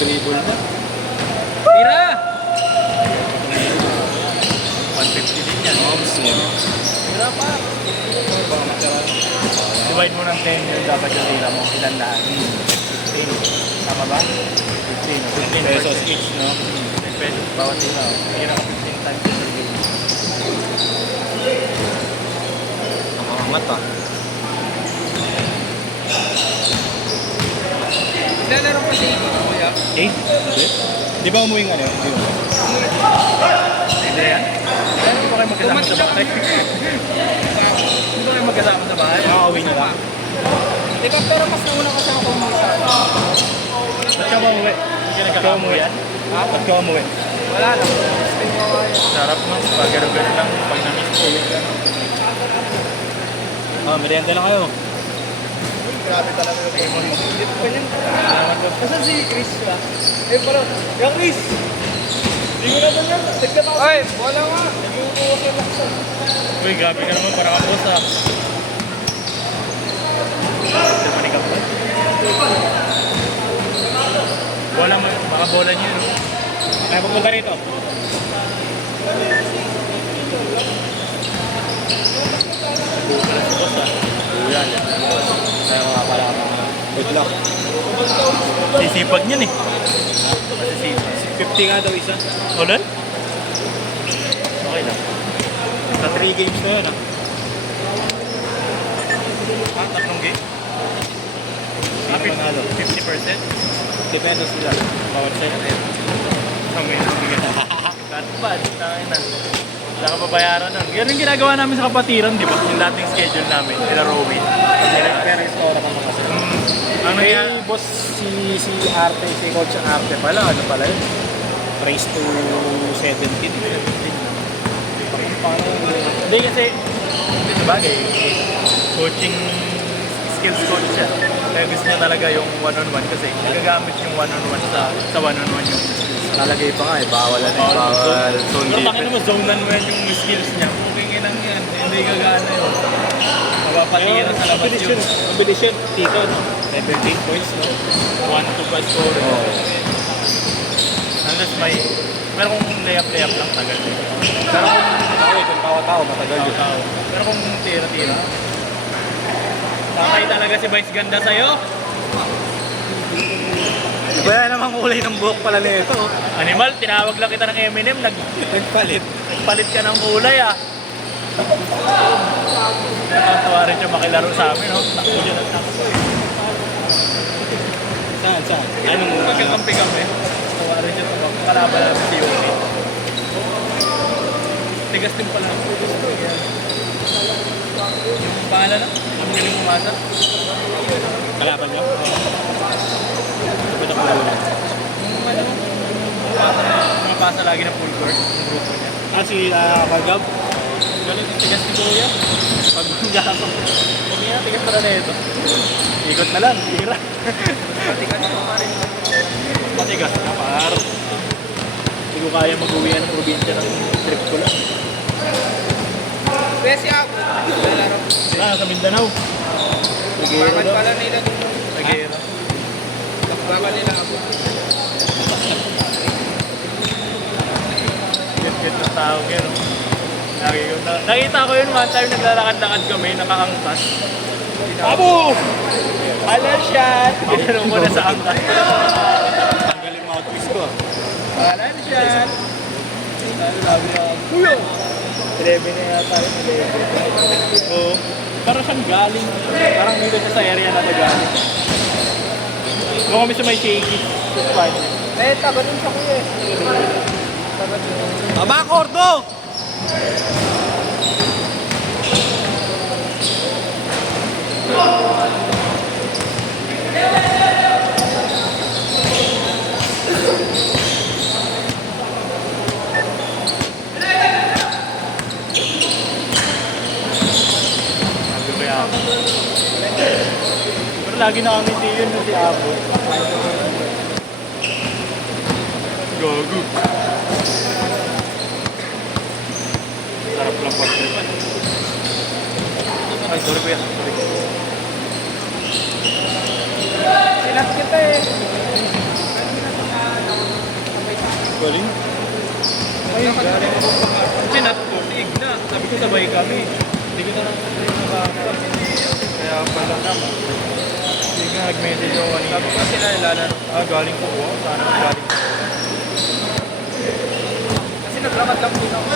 dribble na. Tira! 150 din yan. Moms yan. Tira pa. Divide mo ng 10 yun, dapat yung tira mo. Ilan na? 15. Tama ba? 15 pesos each, no? 10 pesos bawat tira. Tira ka 15 times per game. Nakakangat ah. Nalaro pa si Kuya. 8? Hindi. Di ba umuwing ano? Hindi mo. Hindi yan? Ano ba kayo magkasama sa bahay? Hindi ba kayo magkasama sa bahay? Makakawin na lang. Teka, pero mas nauna kasi ako umuwi sa akin. Ba't ka umuwi? Hindi nagkakamuwi yan? Ha? Ba't ka umuwi? Wala lang. Spend mo kayo. Sarap no? Pag gano'n lang, pag na-miss ko yun gano'n. Merienda lang kayo. Grabe talaga yung game mo. Hindi pa ganyan. Nasaan si Chris ba? Eh, pala. Yung Chris! Hindi ko naman yan. Tignan ako. Ay, wala nga. Nag-uusap yung laksan. Uy, grabe ka naman, para kapos ah. Ito manikap ba? Bola mo, baka bola niyo no? Ay, pupunta rito. Bola si boss ah. Uyan. Kaya nga pala ako. Good luck. Sisipag niyan eh. Masisipag. 50 nga daw isa. Ulan? Okay lang. Sa 3 games na yun ah. Ah, tatlong game? Ah, Sino manalo? 50%? 50 pesos sila. Bawat sa'yo. Ang may nabigyan. Not bad. Tangin na. Wala ka babayaran nun. Ganun yung ginagawa namin sa kapatiran, di ba? Yung dating schedule namin. Nila Rowin. Pero score ka naman kasi. Ang nangyari, Boss, si Arte, si Coach Arte pala, ano pala yun? Raise to 17. hindi kasi, sa bagay, coaching skills coach siya. Kaya gusto niya talaga yung one-on-one kasi nagagamit yung one-on-one sa one-on-one yung skills. Nalagay pa nga eh, bawal ano eh, bawal zone Pero takin defense. mo, zonan mo yan yung skills niya. Pukingin lang yan, hindi gagana yun. Mapapatira sa labas yun. Mabilis yun, Tito, no? 17 points, no? 1 to 5 score. Unless may, pero kung layap-layap lang, tagal din. Pero kung tawa-tawa, matagal yun. Pero kung tira-tira, takay talaga si Vice ganda sa'yo. Iba yan namang kulay ng buhok pala nito. Animal, tinawag lang kita ng Eminem, Nagpalit. nagpalit ka ng kulay ah. Nakatawa rin siya makilaro sa amin, no? Takbo dyan at takbo eh. Saan? Anong magkakampi kami? Tawa rin siya tumak. Kalaban namin si Yoni. Tigas din pala. Yung pangalan na? Ang galing umasa. Kalaban niyo? Sabi na pala ulit. Yung ano? Mga pasa lagi ng full court. Yung grupo niya. Si Margab? Galing yung tigas ni Kuya. Pag manggako. Huwag niya tigas para na ito. Ikot na lang. Tira. Patigas na pa rin. Patigas na par. Hindi ko kaya mag-uwian ng probinsya ng trip ko lang. Besi ako. Lalaro. Sa Mindanao. Bakit pala nila dun? Nagera. Bakit nila ako? Get ng tao kaya no. Nakita ko yun one time naglalakad-lakad kami, nakaangkas. Abo! Halal shot! Ginanong ko na sa angkas. Tanggalin mga twist ko ah. Halal shot! Sabi na, Kuya! 11 na yata yun, 11. Oo. Parang siyang galing. Parang dito siya sa area na galing. Doon kami sa may shaky. Spot. Eh, taga dun sa kuya eh. Taga dun. Tama, Cordo! Sabi ko yan. Pero lagi nakangiti yun na si Abo. Gago. Sarap lang pag-tripan. Ay, sorry kuya. Sorry. Sinat kita eh. Galing. Ayun, galing ako pa. Chinat ko, Igna. Sabi ko sabay kami. Hindi ko na nakakita. Kaya pala naman. Igna, nag-message ako kanina. Sabi ko sila ilalaro. Galing ko po. Sana galing ko. Kasi naglamat lang din ako.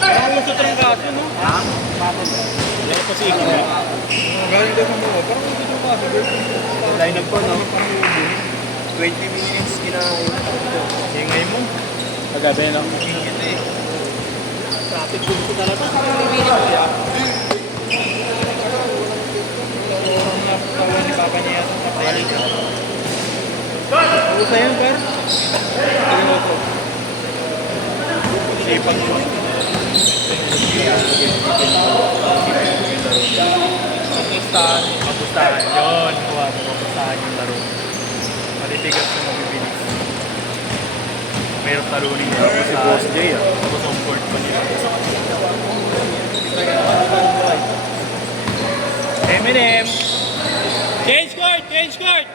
Nakangusot rin kaso, no? Ha? Wala pa si Igna. Galing daw sa mga. Parang hindi ko kaso. Line up ko, no? 20 minutes kinain. Ingay mo. Kagabi, no? Ingit eh. Traffic gusto talaga. Pili ko ya. Tawa ni Papa niya yata. Kapalik ka. Usa yan, Par? Tingnan ko. Sipag mo. Kapustahan. Kapustahan. Yun. Kuha mo. Kapustahan yung laro. Malitigas na mabibilis. Mayroong talunin niya. Si Boss J, ah. Tapos on court pa nila. Eminem! Change court! Change court!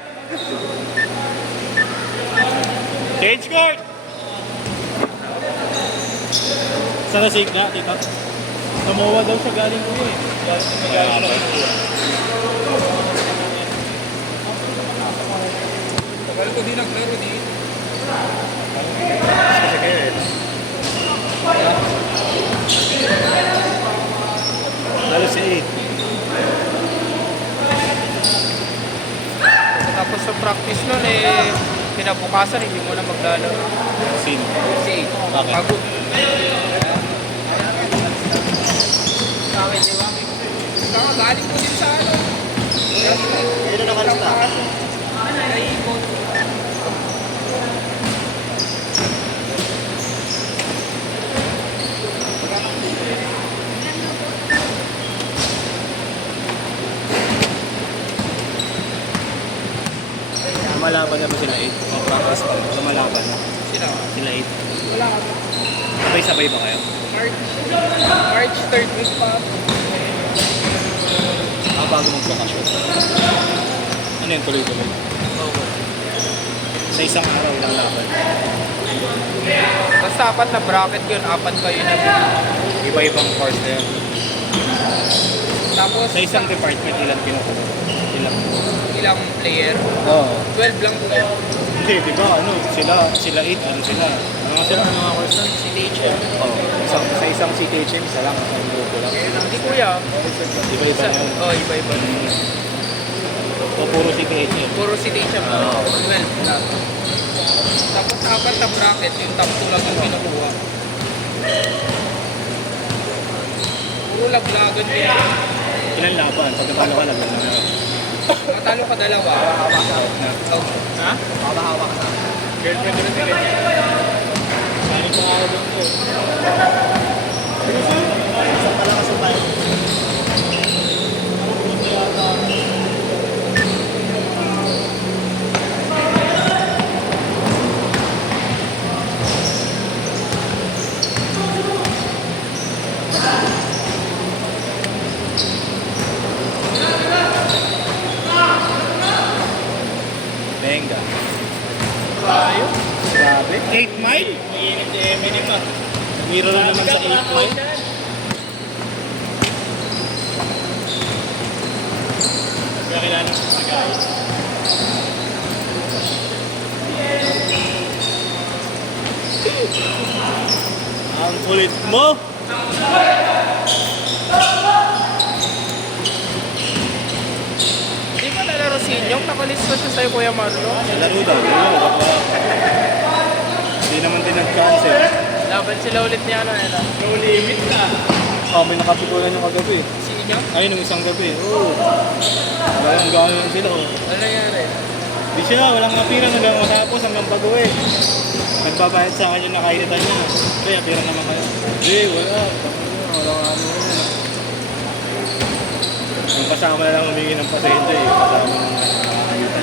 Change court! Saan na signa, tita? Samoa daw siya galing ko eh. Galing ko. Tagal ko din naglaro din. Kasi kayo eh. Lalo si 8. Tapos sa practice nun eh, kinabukasan hindi mo na maglalaro. Sino? Si Bakit? pagod. Saka galing ko din sa ano. Sino nakalista? Naipon. Lumalaban naman sila 8. Practice pa. Lumalaban na. Sila. Sila 8. Wala ka. Sabay-sabay ba kayo? March 3rd week pa. Bago magbakasyon. Ano yung tuloy-tuloy? Oo. Sa isang araw, ilang laban. Basta apat na bracket yun, apat kayo na. Iba-ibang part na yun. Tapos Sa isang department, ilang kinukuha? ilang player? Oo. 12 lang po. Hindi, di ba? Ano? Sila 8. Ano sila? Ano sila? Ano mga course na? CTHM. Oo. Sa isang CTHM, isa lang. Isang grupo lang. Hindi kuya. Iba-iba na yun. Oh, iba-iba. O puro CTHM. Puro CTHM na. Oo. 12 na. Tapos apat na bracket, yung top 2 lang yung kinukuha. Puro laglagan din. Ilan laban? Pag natalo ka, laban na yun. Natalo ka dalawa. Out na. Oh. Ha? Hawak na. Girlfriend ko na si Kenya. Kanin pa ako doon ko. Isa pala kasabay. Venga. Ayun. Grabe. 8 mile? Mainit si Eminem ah. Miro na naman sa 8 mile. Kaya kilala ko sa guys. Ang kulit mo. Di ba nalaro si Inyong? Nakalista siya sa'yo, Kuya Marlo. Laro daw. Hindi naman din nag-cancel. Laban sila ulit niya ano nila. No limit na. Oh, may nakapitulan yung kagabi. Si Inyong? Ayun, yung isang gabi. Oo. Walang gano'n sila. Oh. Ano nangyari? Di siya, walang napira hanggang matapos hanggang pag-uwi. Nagbabayad sa akin yung nakainitan niya. Kaya, pira naman kayo. Hindi, wala. Wala nga ano rin. Yung kasama na lang humingi ng pasente eh. Kasama ng nakakaitan.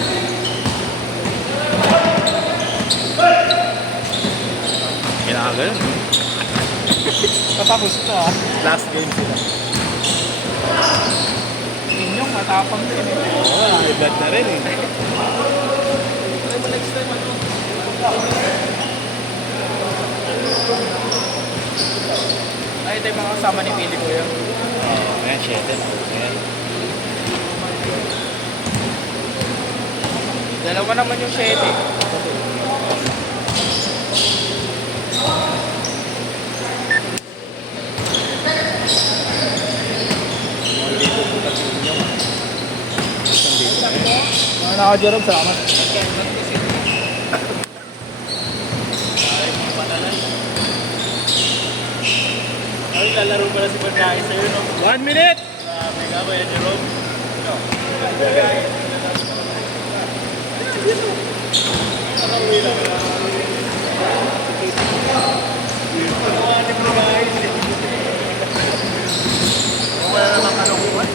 Kailangan ganun. Patapos na. Last game sila. Inyong matapang din eh. Oo, ibad na rin eh. Try mo next time ano? Ay, ito yung mga kasama ni Pili Kuya. Oo, ayan, 7 na. Ayan. Dalawa naman yung 7. Mga nakajarap sa amin. Ay, lalaro pala si Pagkain sa'yo, no? 1 minute! Grabe ka, Kuya Jerome. Wala naman kalungkuhan.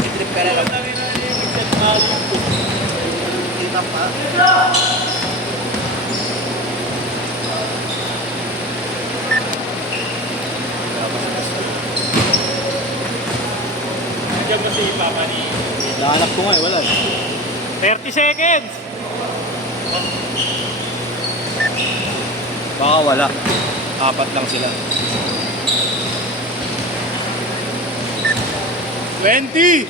Trip ka na lang. Kita pa. Diyan mo si Papa ni... Nahanap ko nga eh, wala. 30 seconds! Baka wala. 4 lang sila. 20!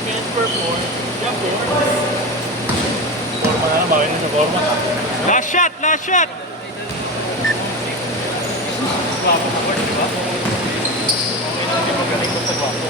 Minutes per 4. One 4. Forma na lang, bawin na sa forma. Last shot! Last shot! Guwapo naman, di ba? Okay na hindi magaling ko sa guwapo.